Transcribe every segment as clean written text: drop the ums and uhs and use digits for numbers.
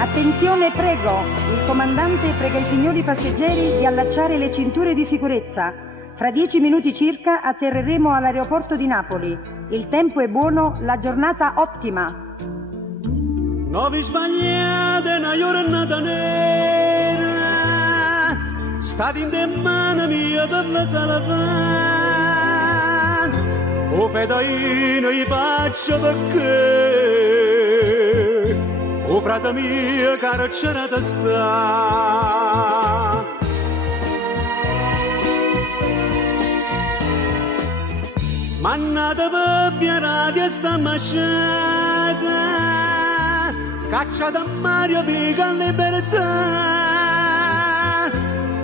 Attenzione, prego. Il comandante prega i signori passeggeri di allacciare le cinture di sicurezza. Fra 10 minuti circa atterreremo all'aeroporto di Napoli. Il tempo è buono, la giornata ottima. Non vi sbagliate, una giornata nera. State in mano mia per la sala fan. O pedaino gli faccio perché. O frate mio carcerata sta. Mannata per via di sta masciata, caccia da Mario pica libertà,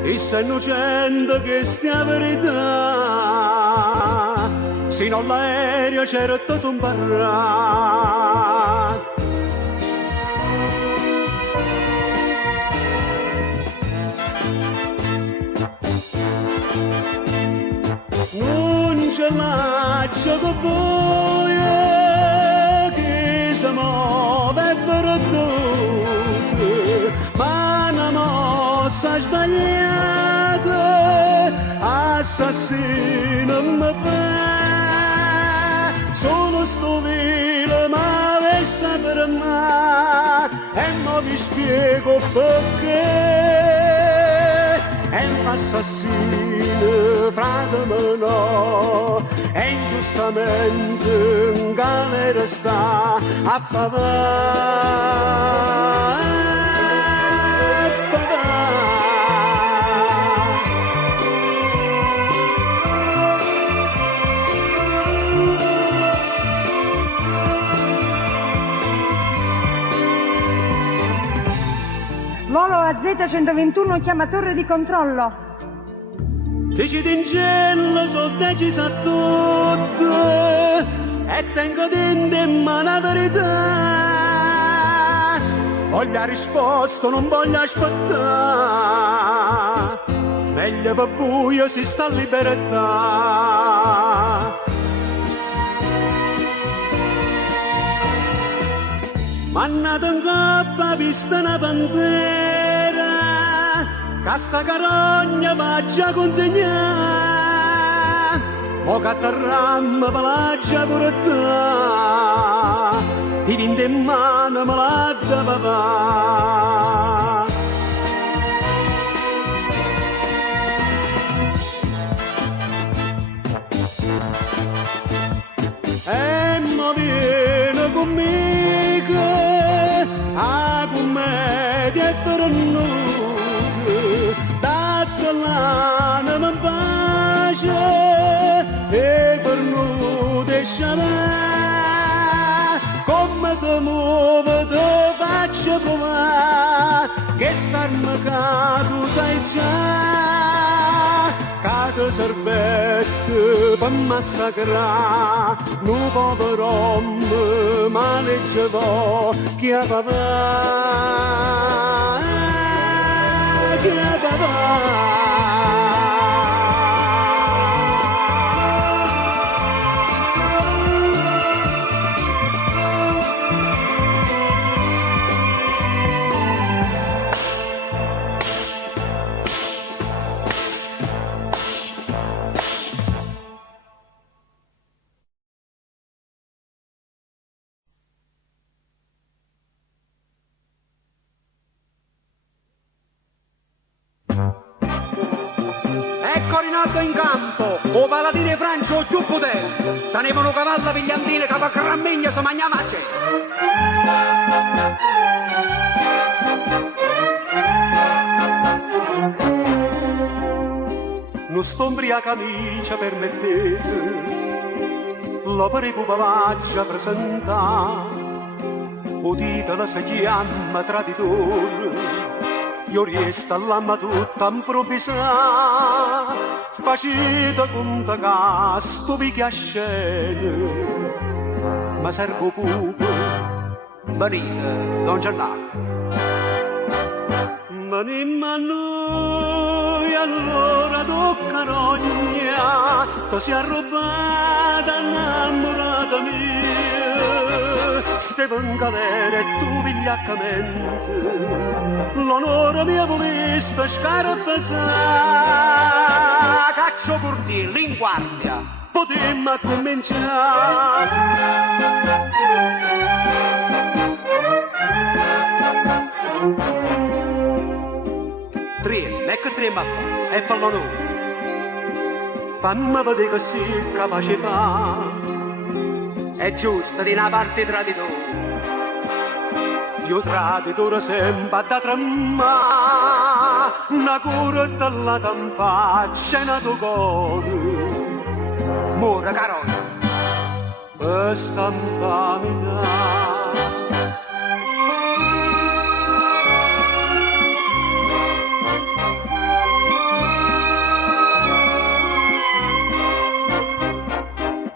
e se innocente che stia verità, sino all'aereo certo son barrato. Non ce l'ho con voi che si muove per tutti, ma una mossa sbagliata assassino mi fa. Sono sto vile ma avessa per me e non vi spiego perché. È un assassino, frate no, e ingiustamente in galera sta a pavare. Volo AZ-121 chiama torre di controllo. Decidi in cielo, so decisa tutto e tengo dentro in mano la verità. Voglio risposta, non voglio aspettare. Meglio per buio si sta in libertà. Mannata in coppa, vista una bandera, che sta carogna va già consegnare, mo che atterrammo per la già pure te, ti vinto in mano me la da papà. E mo viene conmigo a commedia e tornuto, dato l'anima in pace e per noi deixarà. Come ti muovo ti faccio provare che starmi cato sai già, cato servette per massacrare un povero uomo maleggiavo che a papà, che a papà. Ecco Rinaldo in campo, o paladino Francio più potente, tenevano cavalla pigliantine che per Grammegna si mangiava a gente. Non sto ubriaca camicia permettete, lo prego pavaccia presentare, udite la si chiama traditore. Io riesco all'amma tutta improvvisare, facete conto che sto picchia scene, ma servo pupo, venite, Don Giannato. Venimmo a noi, allora tocca rogna, tu sei arrubata, innamorata mia, stevo in galera e tu vigliaccamente l'onore mio voleste scarabasà. Caccio Curtillo in guardia. Potremmo cominciare. Tremma, e che tremma fa? È pallonone. Fammi vedere che sei capace fa. È giusto di una parte traditore. Io traditore sempre da tremma, una cura dalla tampaccia e nato cuore. Mora carola. Per stampamità.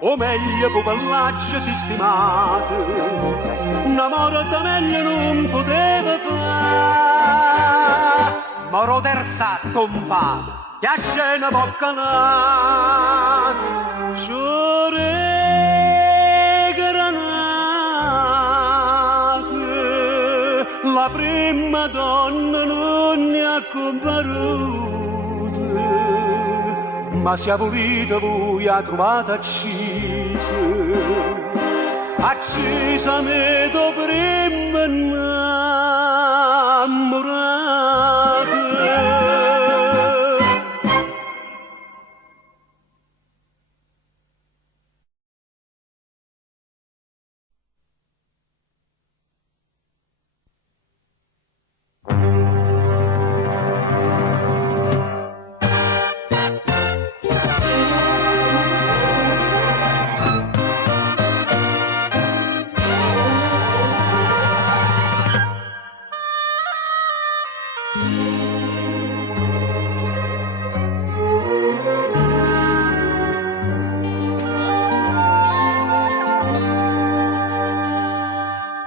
O meglio popellaccio sistemato, una morta meglio non poteva fare. Moro terzato un fame. Che a scena bocca là, giure granate, la prima donna non ne ha comparuto, ma se ha voluto voi ha trovato accesa me do prima innamorata.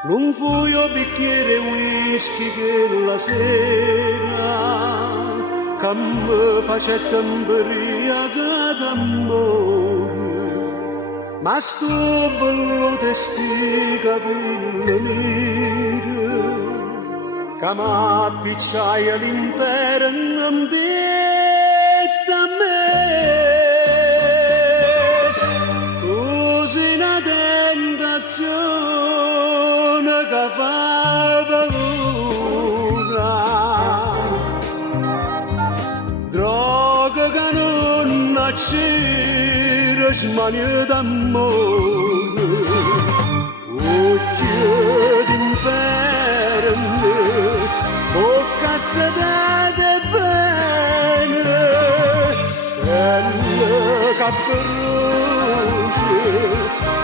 Non fui un bicchiere whisky che la sera che mi facette imbriaca d'amore, ma sto venuto e sti capelli neri che m'appicciai all'impero e non vetta a me. Così una tentazione che fa paura, droga che non accira smania d'amore, occhio d'inferno, bocca sedata bene, belle capperose,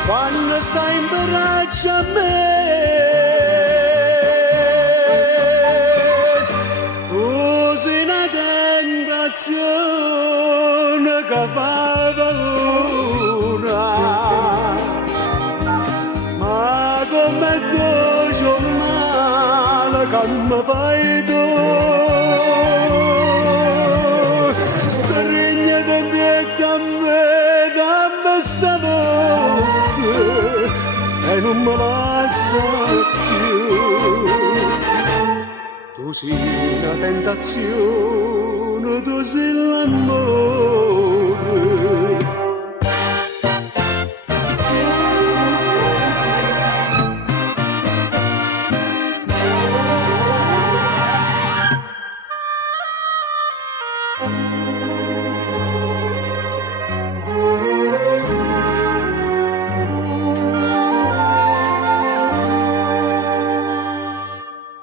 quando stai in braccio a me. Così una tentazione che fa paura, ma come doce male che mi fai tu. Stringe di piedi a me, dammi sta bocca e non me lascia più. Tu sei la tentazione, tu sei l'amore.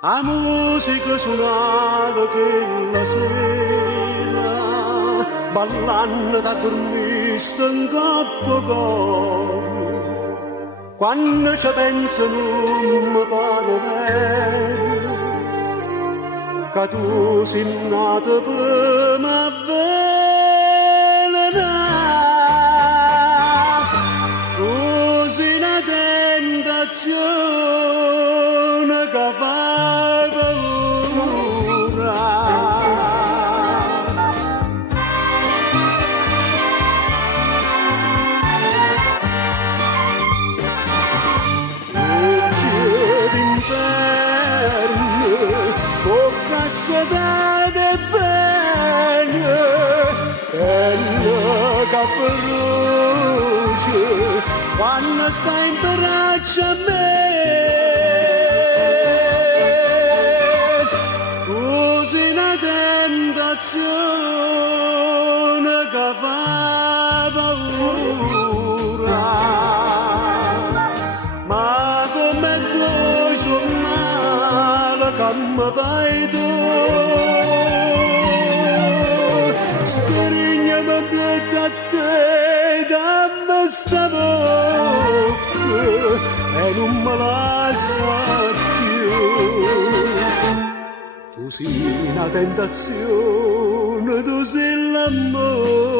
La musica suonava quella sera, ballando da dormire in coppa cuore. Quando ci penso non mi pare vero che tu sei nato per m'avvelenare. Così una tentazione che fa quando stai in braccio a me. Tu sei una tentazione che fa paura, ma come dolce male che mi fai tu. Strignami butta a te, dammi sta bocca e non me lascia più. Tu sei una tentazione, tu sei l'amore.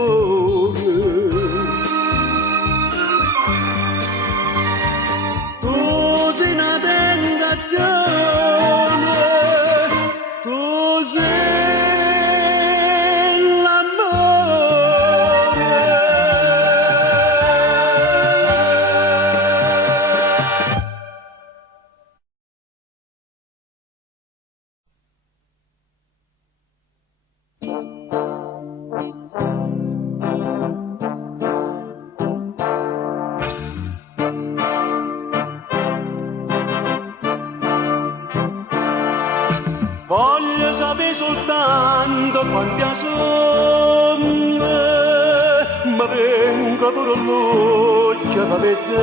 Tu sei una tentazione, tu sei voglio sapere soltanto quanti sono, ma vengo pure l'occhio per vedere.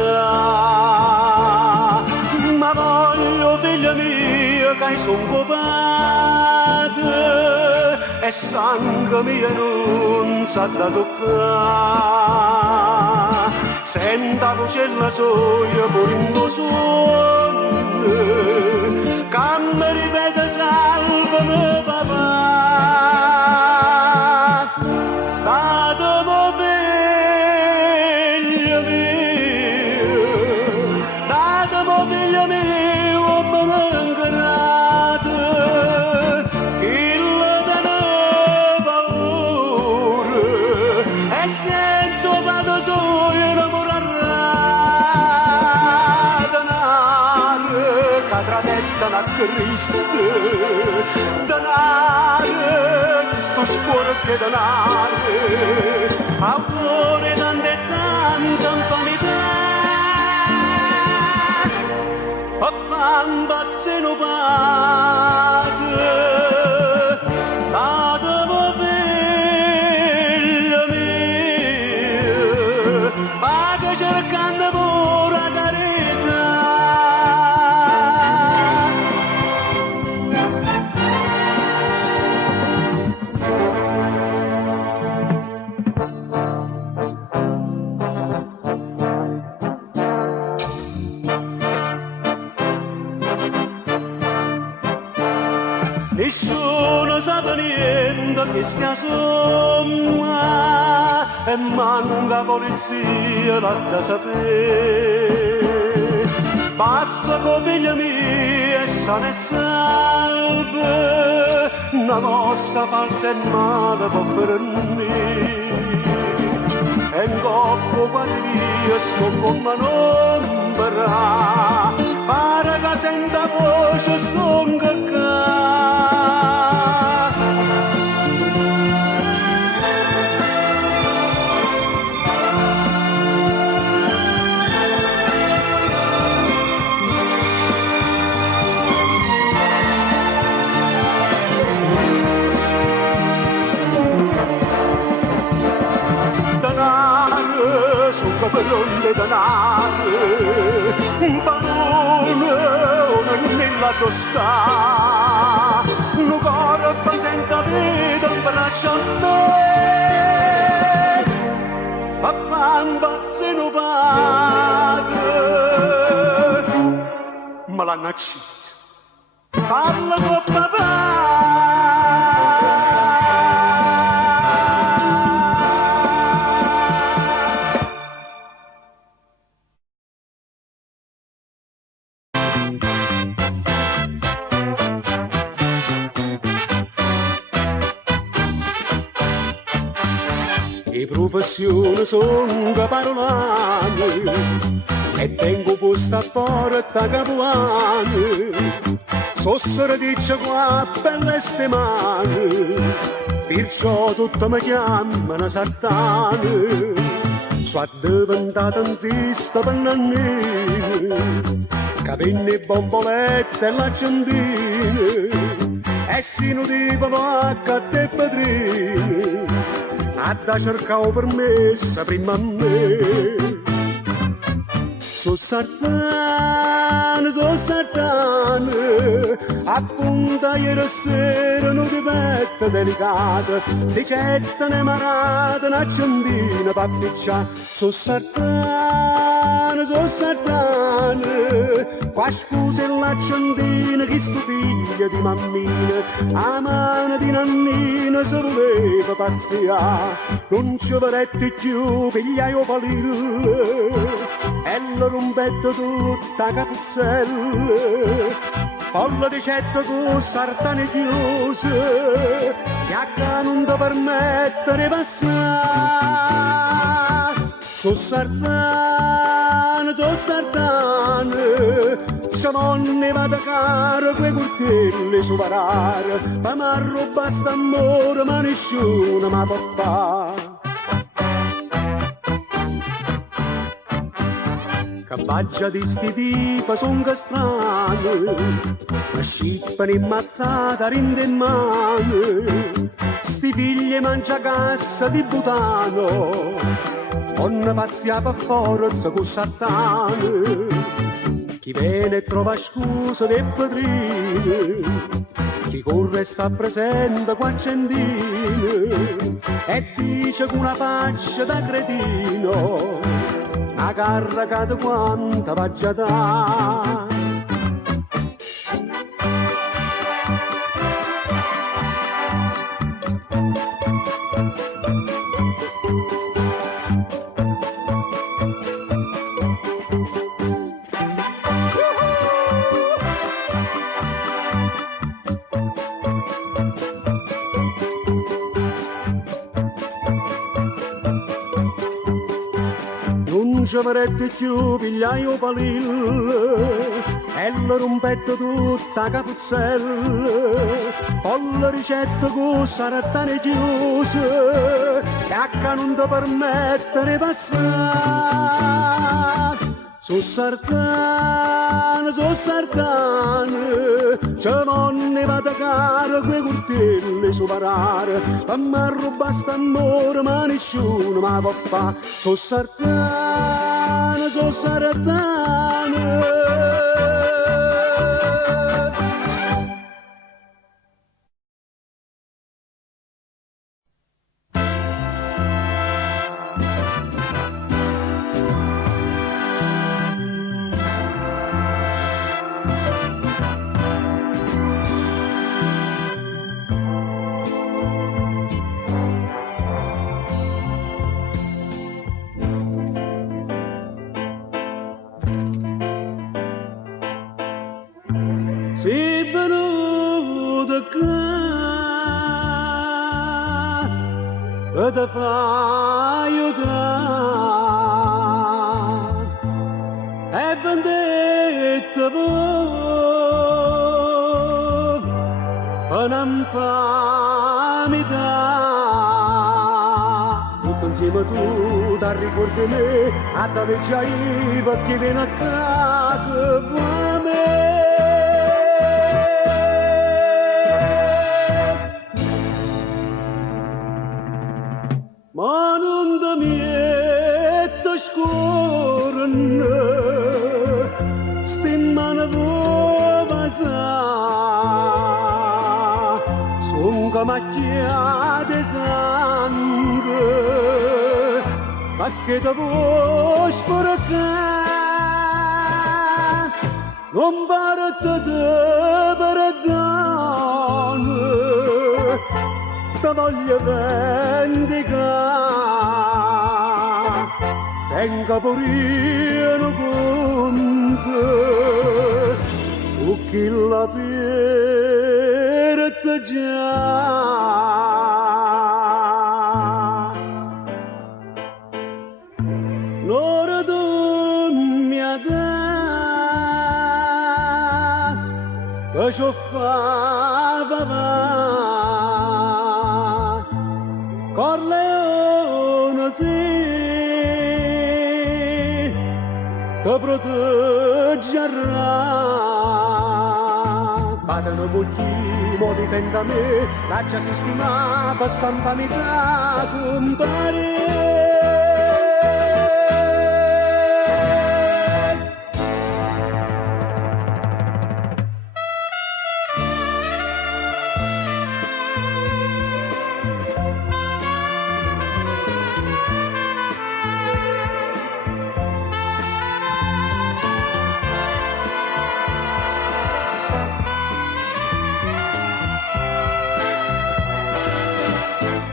Ma voglio, figlia mia, che sono copata e sangue mio non sa da toccare. Senta l'uccello soia pure in tuo sonno, che mi ripete salvami papà. Datemi figlia mia, datemi figlia mia, oh malancarata, che la dà paura e senza vado solo innamorata. Tradetta a Cristo, denaro, sto sporco denaro, autore tante tante infamità, a fanbazze non pate, datemi figlia mia, paga cercando pure carità. Nessuno sa niente che stia somma e manca polizia da sapere. Basta con figlia mia e sana e salve, una mossa falsa e male può fermarmi. E in coppo quando io sto come un'ombra, pare che senta voce sto incaccata. Sul capellone denaro, un pallone, una nella tostà, un corpo senza vita, un braccio a me, a fan bazze non padre, ma l'hanno accisa, parla suo papà. Le professioni sono parolane e tengo posto a porta capuane. Sossere dice qua belle ste mani, perciò tutte mi chiamano Satana. sono diventata un zisto per nannini, capelli, bombolette e l'accendini, e sino di papà e padrini, a da cercare permesso prima a me. So sartane, appunta ieri sera non ti petta delicata, di cettane marate, un'accendina pappiccia. So sartane, qua scusa l'accendina che sto figlio di mammina, a mano di nannina se voleva pazzia, non ci verette più pigliaio palille. E lo rompetto tutta capuzzella, pollo di cetto con sartane chiuse, che non ti permette di passare. So sartane, se non ne vado caro quei curtelli su varare, ma mi arruba st'amore ma nessuno mi può fare. Cabaggia di sti tipi son strani, scippano immazzata rinde in mano, sti figli mangia cassa di butano, non pazzia per forza con satano, chi viene e trova scusa dei padrini, chi corre e sta presente qua accendino, e dice con una faccia da cretino, la carracata quanta vaggia da. Non ci avrete più pigliaio palille, e lo rompetto tutta capuzzella, con la ricetta con sartane chiuse, che non ti permette di passare. So sartane, ce non ne vado caro quei curtelli su varare, ma mi arruba st'amore ma nessuno mi può fare. So sartane, sei venuto qua e ti fai aiutare e vendetta voi e non fammi dare tutto insieme tu ti ricordi me a te vecchiai perché viene a capo fame. Ma non da mietta scorne, stimmano vuova sa, son macchiate sangue, perché da voi sporcare, non parte da perdone, ti voglio vendicare, tenga pure un conto, o chi la perde già. L'ora mi ha dato, che ci fa Corleone sì, proteggerà. Badano bucchi, mo dipende da me, lascia sistemata, stampa metà, compare.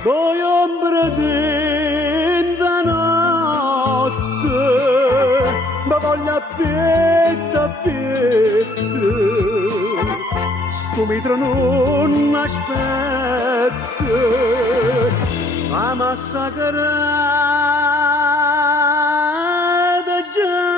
Doi ombre della notte, ma voglio pietta, sto mitro non aspetta, la massacrata già.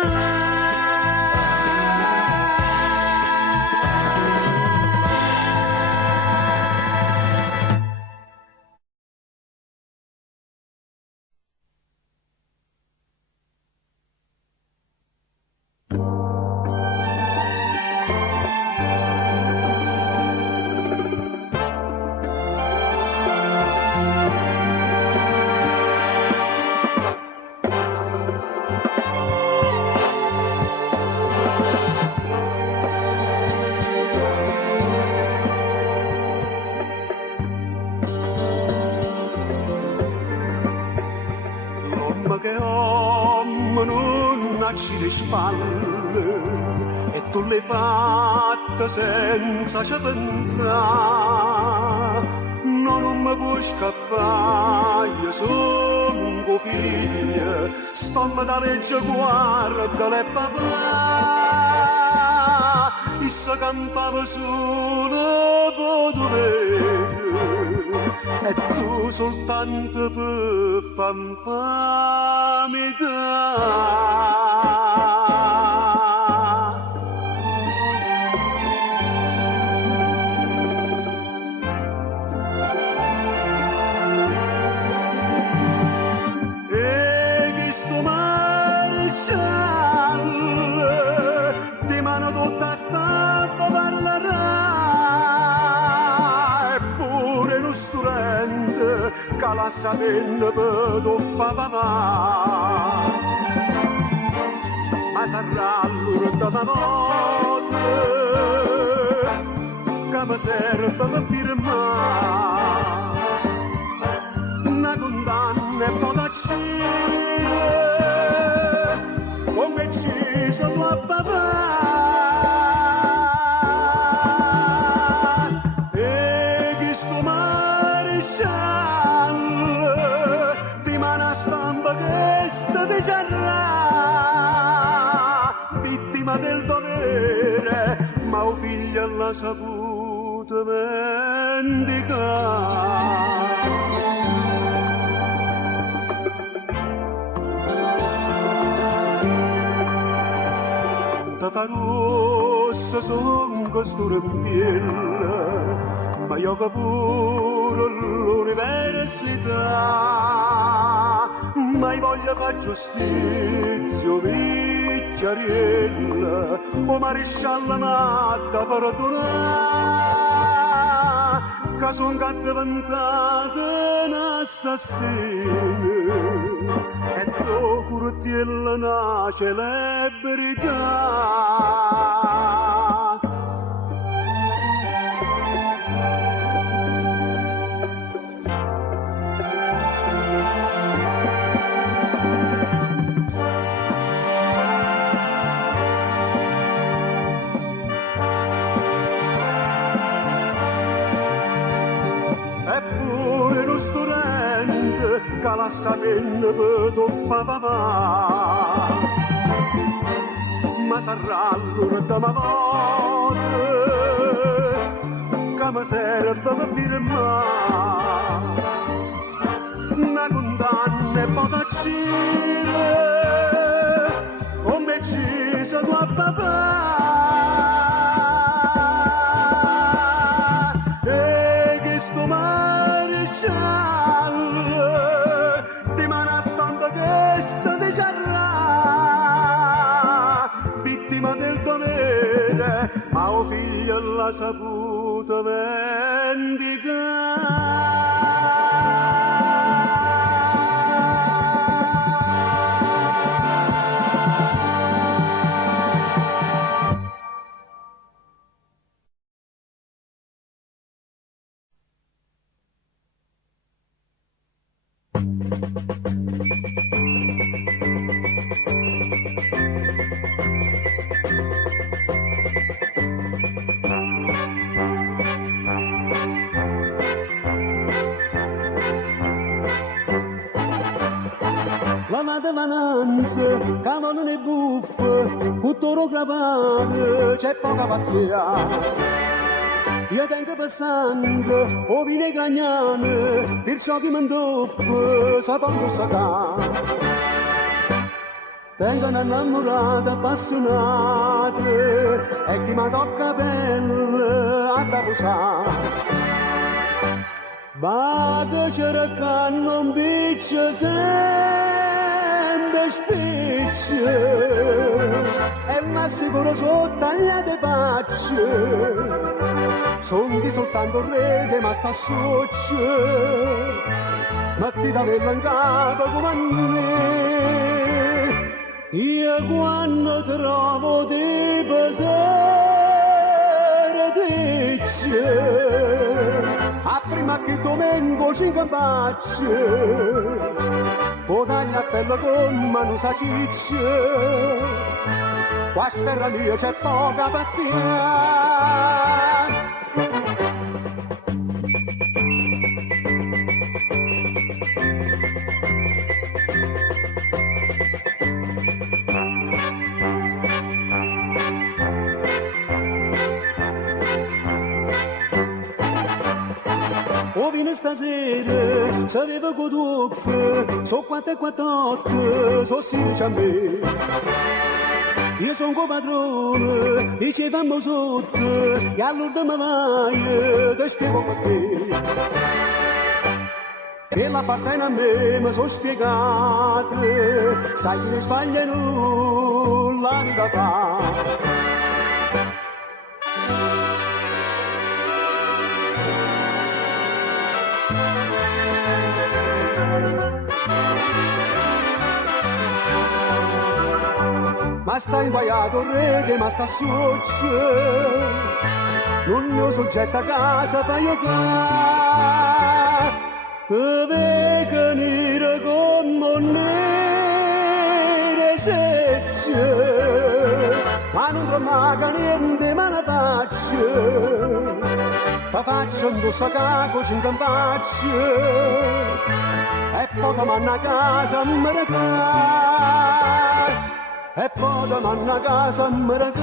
Le spalle e tu l'hai fatta senza ci pensare, non mi puoi scappare, io sono tuo figlio, stamma da legge guarda le papà, e si campava solo per e tu soltanto per fanfamità. Di mano tutta stampa parlerà, eppure lo studente che la sapendo per tuo papà. Ma sarà l'ultima volta che mi serve per firmare una condanna e poi tacere come ci sono a papà e chi sto maresciallo di mano stampa che sta di giarra vittima del dovere ma un figlio l'ha saputo vendicare. Da farossa son costurentiella, ma io capuro l'università, mai voglio far giustizia, picciariella, o marescialla matta perdonare, che son diventato un assassino. E tu curtiella una celebrità. Eppure lo studente che la sapendo per tuo papà, ma sarà l'ultima volta che mi serve per firmare una condanna e poi tacere come ci sono tuo papà. Sto maresciallo di mano stampa che sta di giarra figlio l'ha saputo vendicare. Lavate vananze, cavolo e buffe, puttoro crapane, c'è poca pazzia. Io tengo per sangue, o vine cagnane, perciò che mi indoppe, sapendo sacà. Tengo un'annamorata appassionata, e chi mi tocca pelle a da posare. Ma che c'era che non piccia sempre spiccia e ma sicuro sono tagliate facce sono di soltanto rete ma sta scioccia matti da vella in capo come a me io quando trovo di pesare dice a prima che domengo ci incapaccia potaglia a pelle con mano sa ciccia qua terra mia c'è poca pazienza. O viene stasera, sapeva che tocca, so 4 e 48, so 16 a me. Io sono copadrone, dicevamo sotto, e allora mi vai, ti spiego perché. Che l'appartiene a me, mi sono spiegato, stai in Spagna non la vita fa. Ma sta inguaiato rete, ma sta soccia, l'unico soggetto a casa fa giocare, te vega nera come nere secce, ma non trovaga niente, ma la faccia, la faccia indossa capo, ci incampaccia, e poi ti manna a casa, mi recare. E poi da manna a casa mi recà.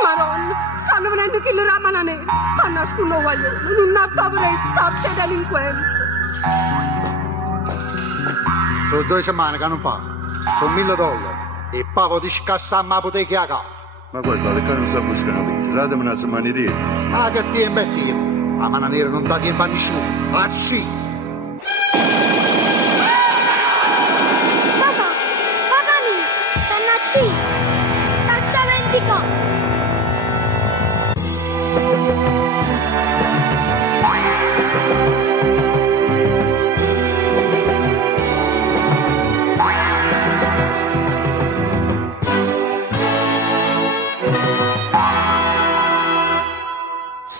Maronna, stanno venendo chi le ramano nere. Hanno scullo guaglione, non ha poverezza e delinquenza. Sono 2 settimane che non pago, sono $1.000 e pago di scassare ma potevi a capo. Ma guarda, le cose non si buscano più, datemi una settimana di tempo. Ah, che tempo è tempo? La mano nera non dà tempo a nessuno, ah sì! Papà, papà mio, stanno accesi, taccia 24.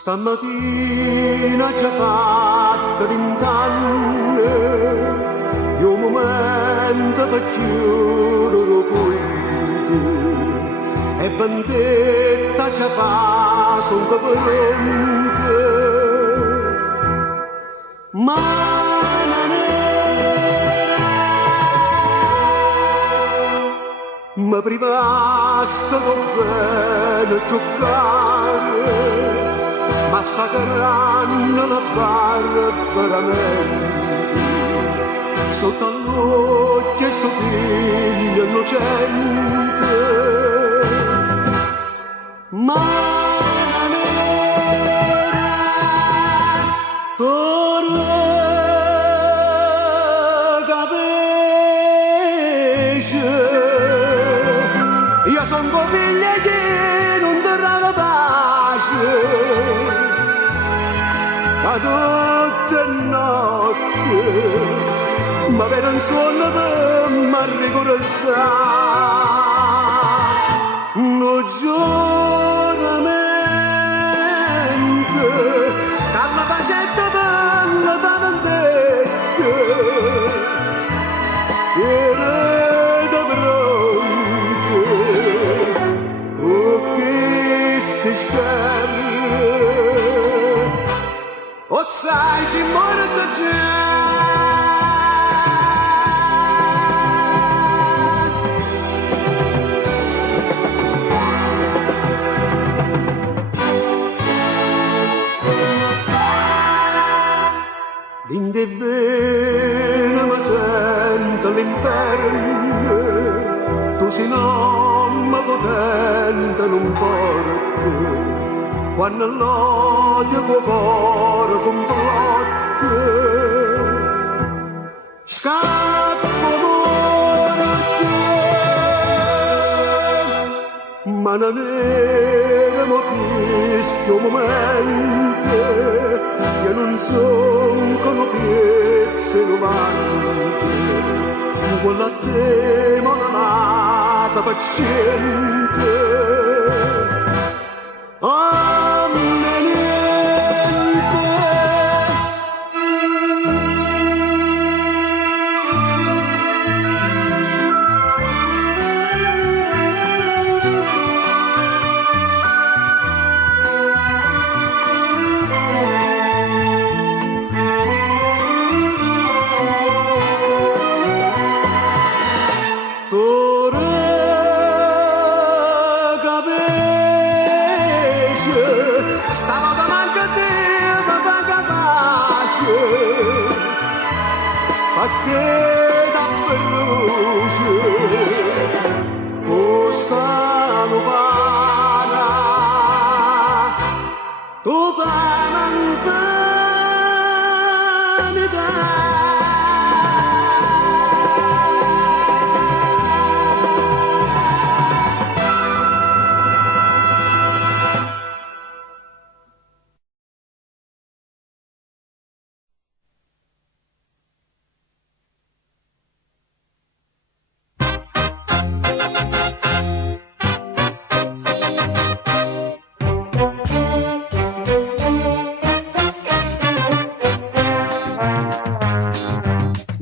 Stamattina già fatto 20 anni, io un momento per chiudere conto, e bandetta già fa son pronte, mana nera, ma privasto con bene giocare, massacreranno la barra veramente sotto all'occhio sto figlio innocente mana nera torre ma per un suono per m'arricordare. No giornamento, che la facetta bella da vendetta, era da pronto, con queste scarpe, o sai si muore da già. Dinde bene ma sento l'inferno, tu sei un'uomo potente non porti, quando l'odio tuo cuore complotta, scappo morte, ma non erano questo momento, io non sono con piezze novante, quella a te monata paziente.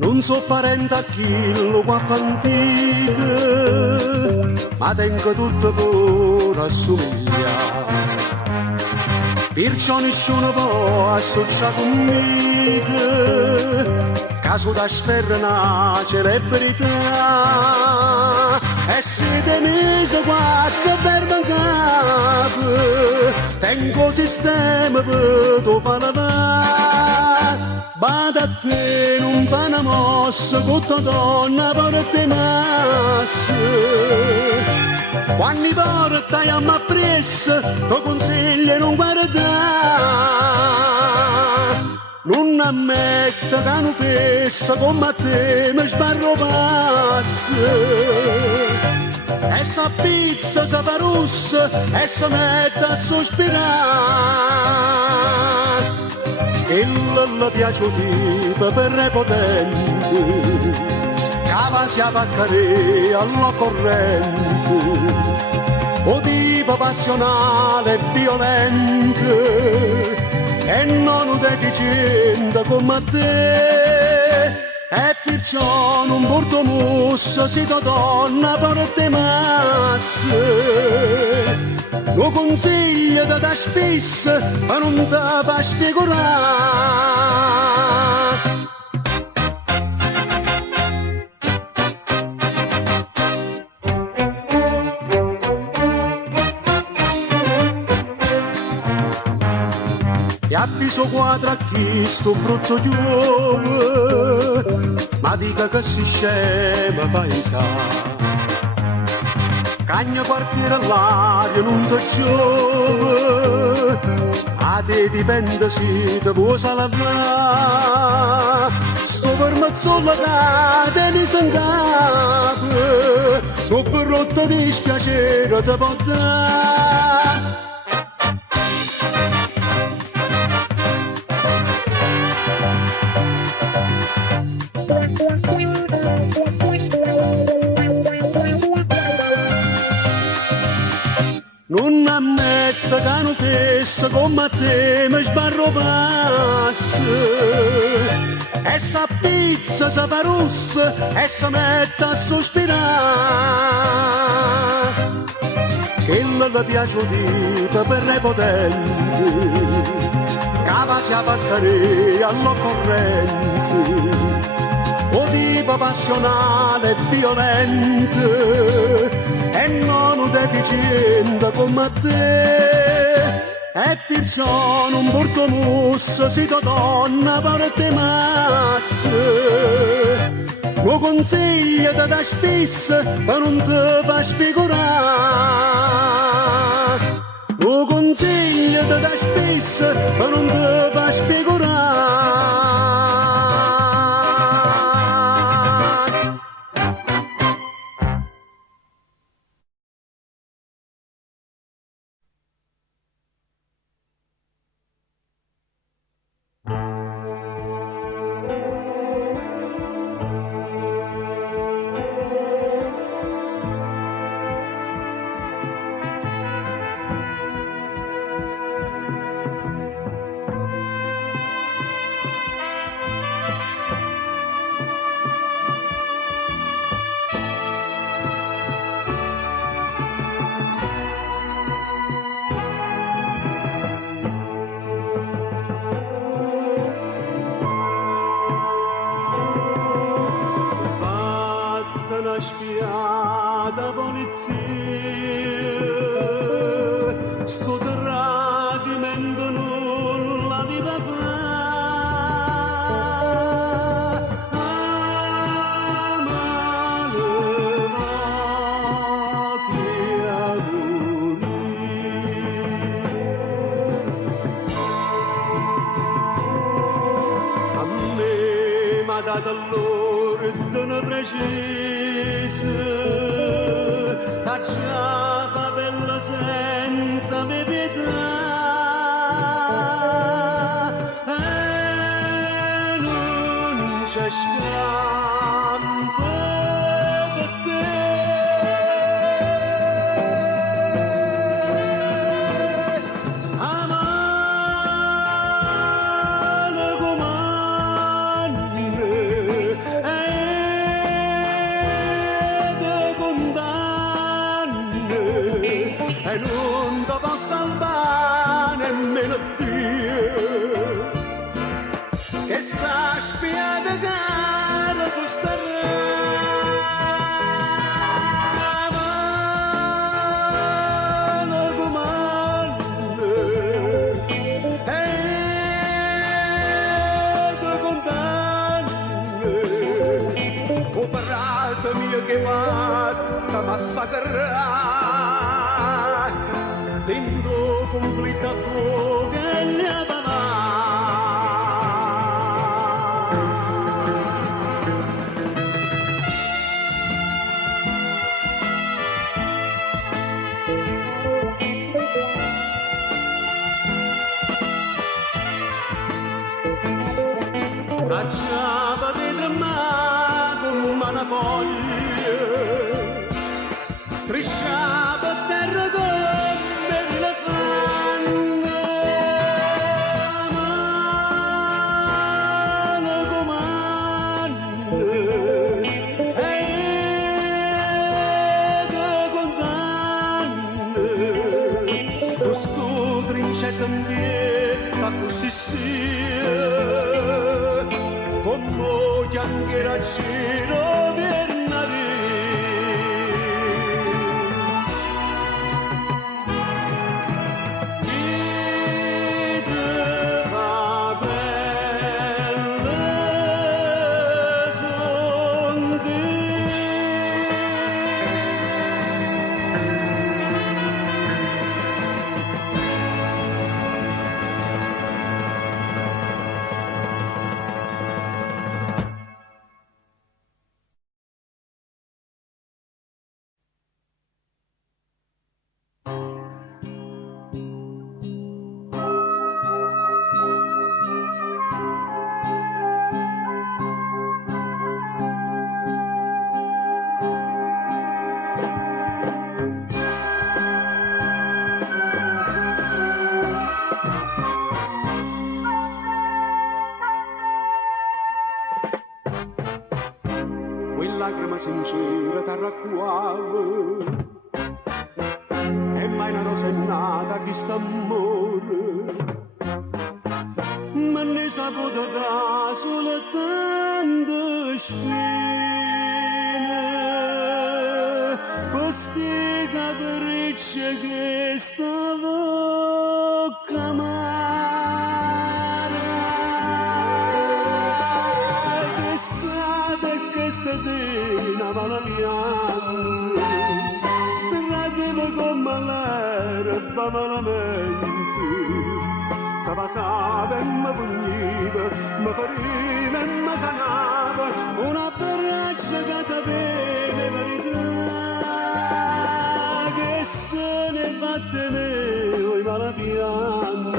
Non so parente a chi lo qua antico, ma tengo tutto pure assomiglia. Perciò nessuno può associare conmigo, caso da sperra una celebrità. E se te mise qualche verba in capo, tengo sistema per tu fare. Bada a te non fa una mossa, con tua donna porta massa. Quando porta a me presso, tuo consiglio non guarda. Non ammetta che non fessa come a te mi sbarro passa. E sa pizza, sa parussa, e sa mette a sospirare. E le piace un tipo per repotente, cava si avvaccare all'occorrenza, o tipo passionale e violento, e non deficiente come a te. E perciò non porto mossa, se tua donna porta massa. Lo consiglio da da spesso, ma non te fa spigurare. E avviso quadra a chi sto brutto giove, ma dica che si scema paesà. Cagna quartiere all'aria non ti giove, a te dipende se ti puoi salvare. Sto per mazzola che te mi s'ingapre, non per rotto dispiacere ti può dare. Non ammetta che non fessa come te mi sbarro passo. E sa pizza, sa parussa, e sa mette a sospirare. Che le piace udita per le potenti, cava si abbattare all'occorrenza, o tipo passionale e violento, e non un deficiente come te. E perciò non porto musso, si to donna parte massa. Lo consiglio da da spesso, ma non te fa spigurare. Lo consiglio da da spesso, ma non te fa spigurare. Spiata polizia, sto tradimento nulla di va fare. Amare va che a me m'ha dato l'ordine preciso, a già bella senza me pietà, e non c'è scampo per te. Amare comande e non ti posso salvare nemmeno Dio, che sta spiata cara questa mano comande e ti condanne, o frate mio che guarda massacrare. Dentro completa fuoco e ne Racciava di tremare come una foglia, strisciava a terra come le fanne, mano comande, e che condanne, questo trincetto in vita così sia, con moglie anche la ciro per lacrima sincera t'arracquava e mai una rosa è nata chi sta amore ma ne saputo da solo tante spine questi capricci che stavo camara c'è stata questa sera ma la pianta tradiva come l'erba malamente ti passava e mi pugniva mi feriva e mi sanava una braccia che sapeva verità che se ne fatte me oi malapiante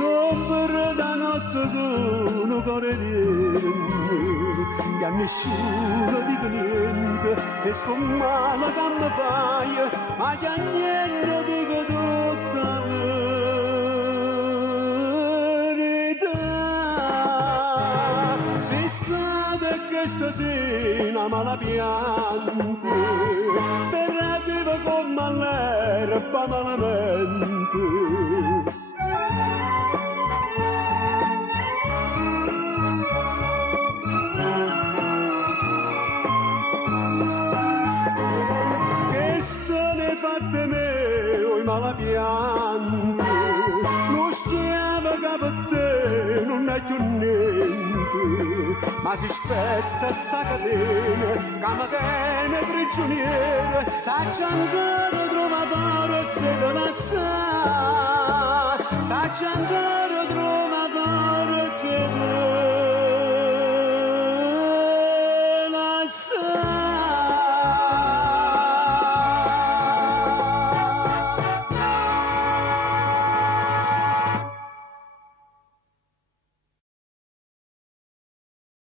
non per da notte con un cuore niente e a nessuno dico niente e sto male che mi fai ma che a niente dico tutta la verità sei stata questa sera malapiante terriva come l'erba malamente fatte me oi malapiante non schiava che per te non è più niente ma si spezza sta catena che mi tiene prigioniere saccia ancora trova forza per lasciare saccia ancora trova forza